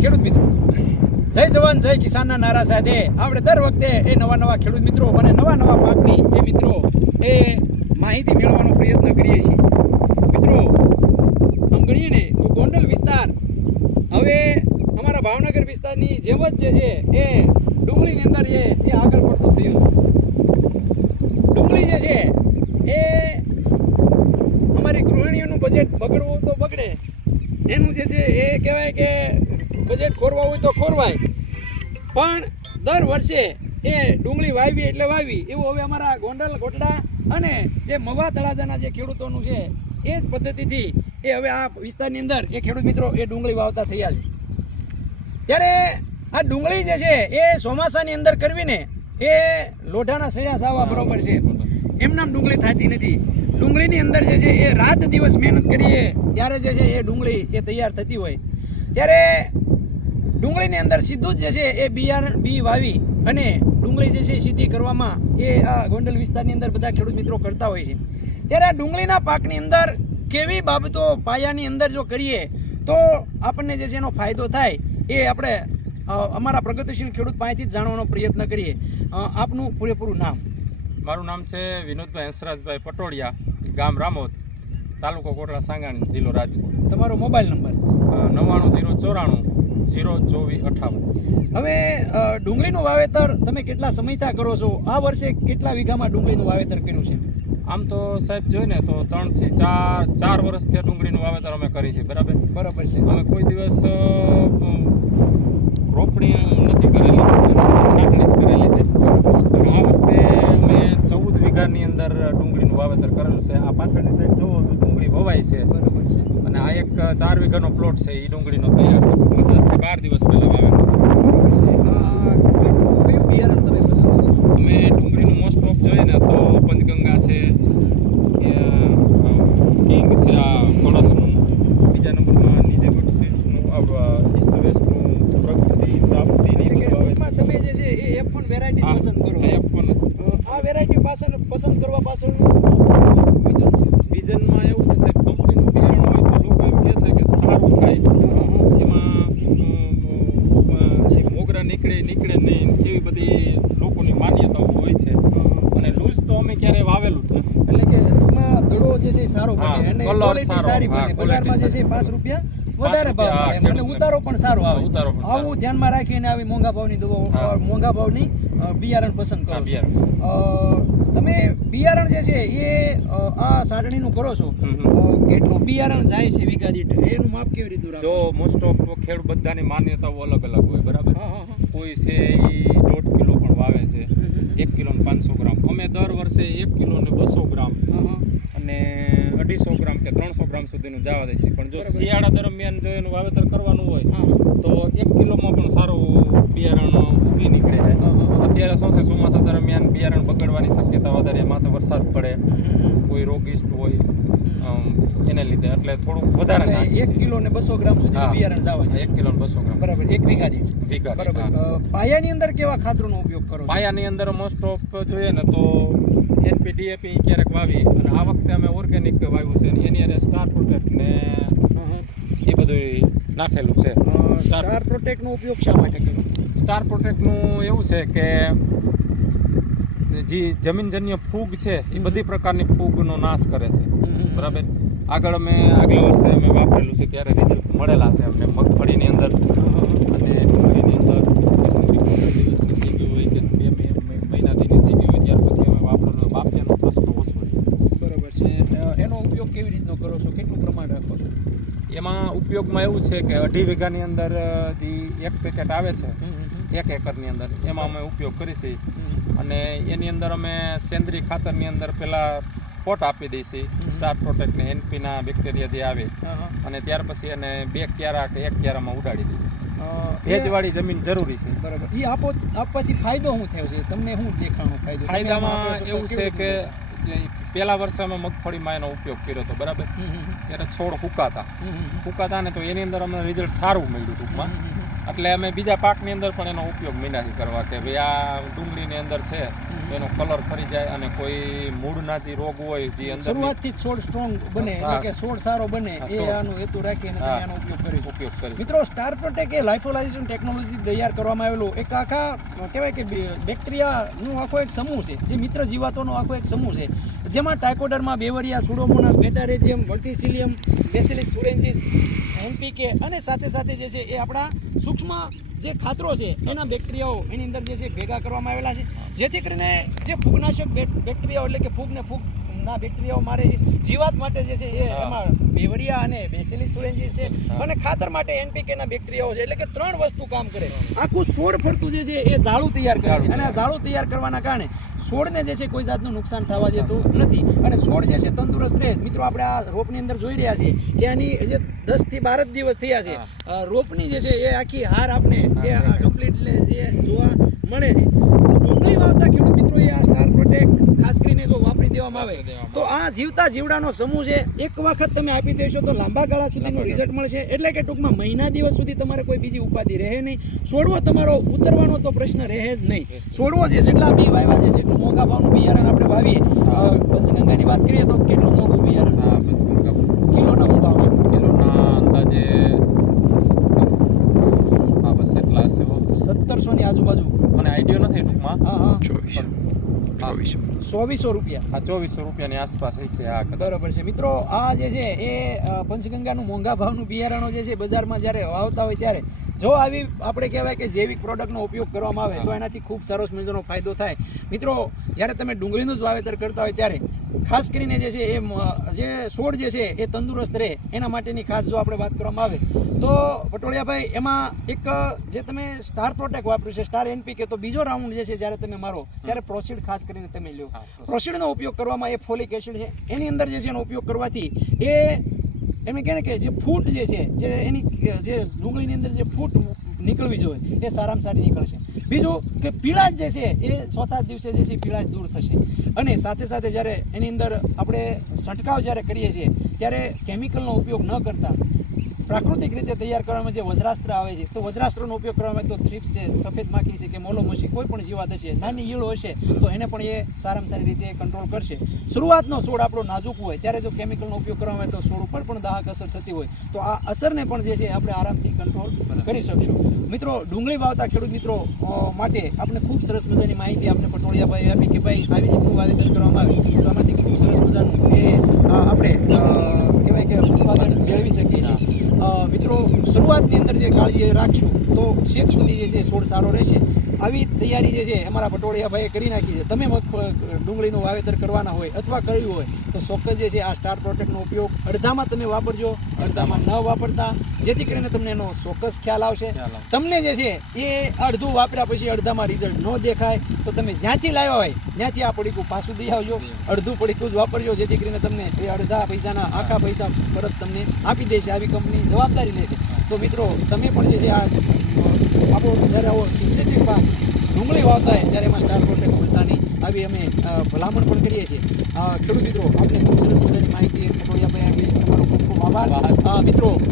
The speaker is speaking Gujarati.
ખેડૂત મિત્રો. જય જવાન, જય કિસાનના નારા સાથે આપણે દર વખતે એ નવા નવા ખેડૂત મિત્રો અને નવા નવા પાકની એ મિત્રો એ માહિતી મેળવવાનો પ્રયત્ન કરીએ છીએ. મિત્રો, આમ ગણીએ ને તો ગોંડલ વિસ્તાર હવે અમારા ભાવનગર વિસ્તારની જેમ જ જે છે એ ડુંગળીની અંદર જે એ આગળ પડતો થયો છે. ડુંગળી જે છે એ અમારી ગૃહિણીઓનું બજેટ બગડવું તો બગડે. એનું જે છે એ કહેવાય કે બજેટ ખોરવા હોય તો ખોરવાય. પણ દર વર્ષે એ ડુંગળી વાવી એટલે વાવી. એવું હવે અમારા ગોંડલ ગોટડા અને જે મવા તળાજાના જે ખેડૂતોનું છે, એ જ પદ્ધતિથી એ હવે આ વિસ્તારની અંદર એ ખેડૂત મિત્રો એ ડુંગળી વાવતા થયા છે. ત્યારે આ ડુંગળી જે છે, એ ચોમાસાની અંદર કરવીને એ લોઢાના સળિયા સાવા બરોબર છે. એમનામ ડુંગળી થતી નથી. ડુંગળીની અંદર જે છે, એ રાત દિવસ મહેનત કરીએ ત્યારે જે છે, એ ડુંગળી એ તૈયાર થતી હોય. ત્યારે ડુંગળીની અંદર સીધું જ જે છે એ બિયારણ બી વાવી અને ડુંગળી જે છે સીધી કરવામાં એ આ ગોંડલ વિસ્તારની અંદર બધા ખેડૂત મિત્રો કરતા હોય છે. ત્યારે આ ડુંગળીના પાકની અંદર કેવી બાબતો પાયાની અંદર જો કરીએ તો આપણને જે છે એનો ફાયદો થાય એ આપણે અમારા પ્રગતિશીલ ખેડૂત પાસેથી જ જાણવાનો પ્રયત્ન કરીએ. આપનું પૂરેપૂરું નામ? મારું નામ છે વિનોદભાઈ હંસરાજભાઈ પટોડિયા ગામ રામોદ તાલુકો કોટડા સાંગાણી જિલ્લો રાજકોટ. તમારો મોબાઈલ નંબર? નવ્વાણું જીરો ચોરાણું જીરો ચોવીસ અઠાવન. હવે ડુંગળીનું વાવેતર તમે કેટલા સમયથી કરો છો? આ વર્ષે કેટલા વીઘામાં ડુંગળીનું વાવેતર કર્યું છે? આમ તો સાહેબ જોઈને તો ત્રણથી ચાર ચાર વર્ષથી ડુંગળીનું વાવેતર અમે કરી છે બરાબર? બરાબર છે. અમે કોઈ દિવસ રોપણી નથી કરેલી છાટણી જ કરેલી છે. આ વર્ષે અમે ચૌદ વીઘાની અંદર ડુંગળીનું વાવેતર કરેલું છે. આ પાછળની સાઈડ જોવો તો ડુંગળી વવાય છે. બરોબર અને આ એક ચાર વીઘાનો પ્લોટ છે એ ડુંગળીનો તૈયાર છે. બાર દિવસ પહેલા વાવેલું અમે ડુંગળીનું મોસ્ટ ઓફ જોઈએ ને તો પંચગંગા છે કિંગ છે આ કોળસનું બીજા નંબરમાં નિજેગુડ સીડ્સનું ઈસ્ટ વેસ્ટનું પ્રકૃતિ પ્રાપ્તિ એટલે કે ટૂંકમાં તમે જે છે એ એફ વન વેરાયટી પસંદ કરો. અ, આ વેરાયટી પાછળ પસંદ કરવા પાછળનું વિઝન છે. વિઝનમાં એવું છે સાહેબ કંપનીનું બિયારણ હોય તો લોકો એમ કહે છે કે સારું થાય એમાં અ, અ, જે મોગરા નીકળે નીકળે નહીં એવી બધી લોકોની માન્યતાઓ હોય છે અને લૂઝ તો અમે ક્યારેય વાવેલું જ નથી એટલે કે ટૂંકમાં દડો જે છે સારો બને. અને ક્વોલિટી સારી બને. બજારમાં જે છે સારી. પાંચ રૂપિયા વધારે ભાવ મળે. અને ઉતારો પણ સારો આવે. ઉતારો પણ સારો. આવું ધ્યાનમાં રાખીને આવી મોંઘા ભાવની દવાઓ મોંઘા ભાવની બિયારણ પસંદ કરો છો. તમે બિયારણ જે છે એ આ સાટણીનું કરો છો? કેટલું બિયારણ જાય છે વીઘા દીઠ? એનું માપ કેવી રીતનું રાખો જો મોસ્ટ ઓફ ખેડૂત બધાની માન્યતાઓ અલગ અલગ હોય બરાબર. કોઈ છે એ દોઢ કિલો પણ વાવે છે. એક કિલો ને પાંચસો ગ્રામ. અમે દર વર્ષે એક કિલો ને બસો ગ્રામ. અને અઢીસો ગ્રામ કે ત્રણસો ગ્રામ સુધીનું જવા દે છે. પણ જો શિયાળા દરમિયાન જો એનું વાવેતર કરવાનું હોય તો એક કિલોમાં પણ સારું બિયારણ ઉગી નીકળે. અત્યારે શું છે ચોમાસા દરમિયાન બિયારણ બગડવાની શક્યતા વધારે માથે વરસાદ પડે કોઈ રોગિસ્ટ હોય એને લીધે. એટલે થોડુંક વધારે એક કિલો ને બસો ગ્રામ સુધી બિયારણ જવા એક કિલો ને બસો ગ્રામ. બરાબર એક વીઘા વીઘા બરાબર. પાયાની અંદર કેવા ખાતરનો ઉપયોગ કરો પાયાની અંદર મોસ્ટ ઓફ જોઈએ ને તો એનપી ડીએપી ક્યારેક વાવી અને આ વખતે અમે ઓર્ગેનિક વાવ્યું છે એની અંદર સ્ટાર પ્રોટેક્ટ ને એ બધું નાખેલું છે. સ્ટાર પ્રોટેક્ટનો ઉપયોગ શા માટે કર્યો સ્ટાર પ્રોટેક્ટનું એવું છે કે જે જમીનજન્ય ફૂગ છે એ બધી પ્રકારની ફૂગનો નાશ કરે છે. બરાબર? આગળ અમે આગલા વર્ષે અમે વાપરેલું છે ત્યારે રિઝલ્ટ મળેલા છે અમને મગફળીની અંદર અને ડુંગળીની અંદર દિવસની થઈ ગયું હોય કે બે મહિ- મહિ- મહિનાથી થઈ ગયું હોય ત્યાર પછી અમે વાપરેલું બાફિયાનો પ્રશ્ન ઓછો છે બરાબર છે અ, એનો ઉપયોગ કેવી રીતનો કરો છો કેટલું પ્રમાણ રાખો છો એમાં એવું છે કે અઢી વીઘાની અંદર જે એક પેકેટ આવે છે એક એકરની અંદર એમાં અમે ઉપયોગ કરી છે. અને એની અંદર અમે સેન્દ્રીય ખાતરની અંદર પહેલાં પોટ આપી દઈશી સ્ટાર પ્રોટેક્ટને એનપીના બેક્ટેરિયા જે આવે. અને ત્યાર પછી એને બે ક્યારા કે એક ક્યારામાં ઉડાડી દઈશી ભેજવાળી જમીન જરૂરી છે. બરાબર. એ આપો આપવાથી ફાયદો શું થયો છે? તમને શું દેખાણો ફાયદો? ફાયદામાં એવું છે કે પહેલા વર્ષે અમે મગફળીમાં એનો ઉપયોગ કર્યો હતો બરાબર? ત્યારે છોડ ફૂકાતા. ફૂકાતા ને તો એની અંદર અમને રિઝલ્ટ સારું મળ્યું ટૂંકમાં. એટલે અમે બીજા પાકની અંદર પણ એનો ઉપયોગ મીનાથી કરવા કે ભાઈ આ ડુંગળીની અંદર છે એનો કલર ફરી જાય અને કોઈ મૂળના જે રોગ હોય જે અંદર શરૂઆતથી જ છોડ સ્ટ્રોંગ બને એટલે કે છોડ સારો બને એ. આનો હેતુ રાખીને તમે આનો ઉપયોગ કરી ઉપયોગ કરી મિત્રો સ્ટાર પ્રોટેક એ લાઇફોલાઇઝેશન ટેકનોલોજી તૈયાર કરવામાં આવેલું. એક આખા કહેવાય કે બેક્ટેરિયાનો આખો એક સમૂહ છે જે મિત્ર જીવાતોનો આખો એક સમૂહ છે. જેમાં Trichoderma Beauveria Pseudomonas Metarhizium Verticillium Bacillus thuringiensis NPK અને સાથે સાથે જે છે એ આપણા સૂક્ષ્મ જે ખાતરો છે એના બેક્ટેરિયાઓ એની અંદર જે છે ભેગા કરવામાં આવેલા છે. જેથી કરીને જે ફૂગનાશક બેક- બેક્ટેરિયાઓ એટલે કે ફૂગ ને ફૂગ ના બેક્ટેરિયાઓ મારે જીવાત માટે જે છે એ એમાં બેવરિયા અને બેસિલિસ થુરેન્સિસ છે અને ખાતર માટે એનપીકે ના બેક્ટેરિયાઓ છે. એટલે કે ત્રણ વસ્તુ કામ કરે. આખું છોડ ફરતું જે છે એ ઝાડું તૈયાર કરે અને આ ઝાડું તૈયાર કરવાના કારણે છોડને જે છે કોઈ જાતનું નુકસાન થવા જતું નથી. અને છોડ જે છે તંદુરસ્ત રહે. મિત્રો આપણે આ રોપની અંદર જોઈ રહ્યા છીએ કે આની જે દસથી બાર જ દિવસ થયા છે. રોપની જે છે એ આખી હાર આપણે એ કમ્પ્લીટ જોવા મળે છે. ડુંગળી વાવતા ખેડૂત મિત્રો એ આ સ્ટાર પ્રોટેક ખાસ કરીને જો વાપરી દેવામાં આવે. તો આ જીવતા જીવડાનો સમૂહ છે. એક વખત તમે આપી દેશો તો લાંબા ગાળા સુધીનું રિઝલ્ટ મળશે. એટલે કે ટૂંકમાં મહિના દિવસ સુધી તમારે કોઈ બીજી ઉપાધિ રહે નહીં. છોડવો તમારો ઉતરવાનો તો પ્રશ્ન રહે જ નહીં. છોડવો છે જેટલા બી વાવ્યા છે જેટલું મોંઘા ભાવનું બિયારણ આપણે વાવીએ. પંચગંગાની વાત કરીએ તો કેટલું મોંઘું બિયારણ છે? કિલોના શું ભાવ છે? કિલોના અંદાજે સત્તરસો ની આજુબાજુ. મને આઈડિયો નથી ટૂંકમાં. હા હા. હા ચોવીસો. રૂપિયા. હા ચોવીસો રૂપિયાની આસપાસ હશે હા બરોબર છે. મિત્રો આ જે છે એ પંચગંગાનું મોંઘા ભાવનું બિયારણો જે છે બજારમાં જ્યારે વાવતા હોય ત્યારે જો આવી આપણે કહેવાય કે જૈવિક પ્રોડક્ટનો ઉપયોગ કરવામાં આવે તો એનાથી ખૂબ સરસ મજાનો ફાયદો થાય. મિત્રો જ્યારે તમે ડુંગળીનું જ વાવેતર કરતા હોય ત્યારે ખાસ કરીને જે છે એ જે છોડ જે છે એ તંદુરસ્ત રહે એના માટેની ખાસ જો આપણે વાત કરવામાં આવે તો પટોળિયાભાઈ એમાં એક જે તમે સ્ટાર પ્રોટેક્ટ વાપર્યું છે સ્ટાર એનપીકે તો બીજો રાઉન્ડ જે છે જ્યારે તમે મારો ત્યારે પ્રોસીડ ખાસ કરીને તમે લ્યો. પ્રોસીડનો ઉપયોગ કરવામાં એ ફોલિક એસિડ છે. એની અંદર જે છે એનો ઉપયોગ કરવાથી એ એમ કહે કે જે ફૂટ જે છે જે એની જે ડુંગળીની અંદર જે ફૂટ નીકળવી જોઈએ, એ સારામાં સારી નીકળશે. બીજું કે પીળાશ જે છે, એ ચોથા દિવસે જે છે પીળાશ દૂર થશે. અને સાથે સાથે જ્યારે એની અંદર આપણે છંટકાવ જ્યારે કરીએ છીએ, ત્યારે કેમિકલનો ઉપયોગ ન કરતા પ્રાકૃતિક રીતે તૈયાર કરવામાં જે વજ્રાસ્ત્ર આવે છે તો વજ્રાસ્ત્રનો ઉપયોગ કરવામાં આવે તો થ્રીપ્સ છે સફેદ માખી છે કે મોલોમછી કોઈ પણ જીવાત હશે નાની ઈળો હશે તો એને પણ એ સારામાં સારી રીતે કંટ્રોલ કરશે. શરૂઆતનો છોડ આપણો નાજુક હોય ત્યારે જો કેમિકલનો ઉપયોગ કરવામાં આવે તો છોડ ઉપર પણ દાહક અસર થતી હોય તો આ અસરને પણ જે છે આપણે આરામથી કંટ્રોલ કરી શકશું. મિત્રો ડુંગળી વાવતા ખેડૂત મિત્રો માટે આપણે ખૂબ સરસ મજાની માહિતી આપણે પટોળિયાભાઈ આપી કે ભાઈ આવી રીતનું વાવેતર કરવામાં આવે તો આમાંથી ખૂબ સરસ મજાનું એ આપણે અ, કહેવાય કે ઉત્પાદન મેળવી શકીએ છીએ અ, મિત્રો શરૂઆતની અંદર જે કાળજી રાખશું. તો શેક સુધી જે છે છોડ સારો રહેશે. આવી તૈયારી જે છે અમારા પટોળિયાભાઈએ કરી નાખી છે. તમે ડુંગળીનું વાવેતર કરવાના હોય અથવા કર્યું હોય તો ચોક્કસ જે છે આ સ્ટાર પ્રોટેક્ટનો ઉપયોગ અડધામાં તમે વાપરજો અડધામાં ન વાપરતા. જેથી કરીને તમને એનો ચોક્કસ ખ્યાલ આવશે. તમને જે છે એ અડધું વાપર્યા પછી અડધામાં રિઝલ્ટ ન દેખાય તો તમે જ્યાંથી લાવ્યા હોય ત્યાંથી આ પડીકું પાછું દઈ આવજો. અડધું પડીકું જ વાપરજો જેથી કરીને તમને એ અડધા પૈસાના આખા પૈસા પરત તમને આપી દેશે આવી કંપની જવાબદારી લેશે. તો મિત્રો તમે પણ જે છે આ આપણો જ્યારે આવો સીસીટીવી પાક ડુંગળી વાવતા હોય ત્યારે એમાં સ્ટાર પ્રોટેક્ટ ભૂલતાની આવી અમે ભલામણ પણ કરીએ છીએ. ખેડૂત મિત્રો આપણે ખૂબ સરસ મજાની માહિતી આપણે આપી તમારો ખૂબ ખૂબ આભાર. મિત્રો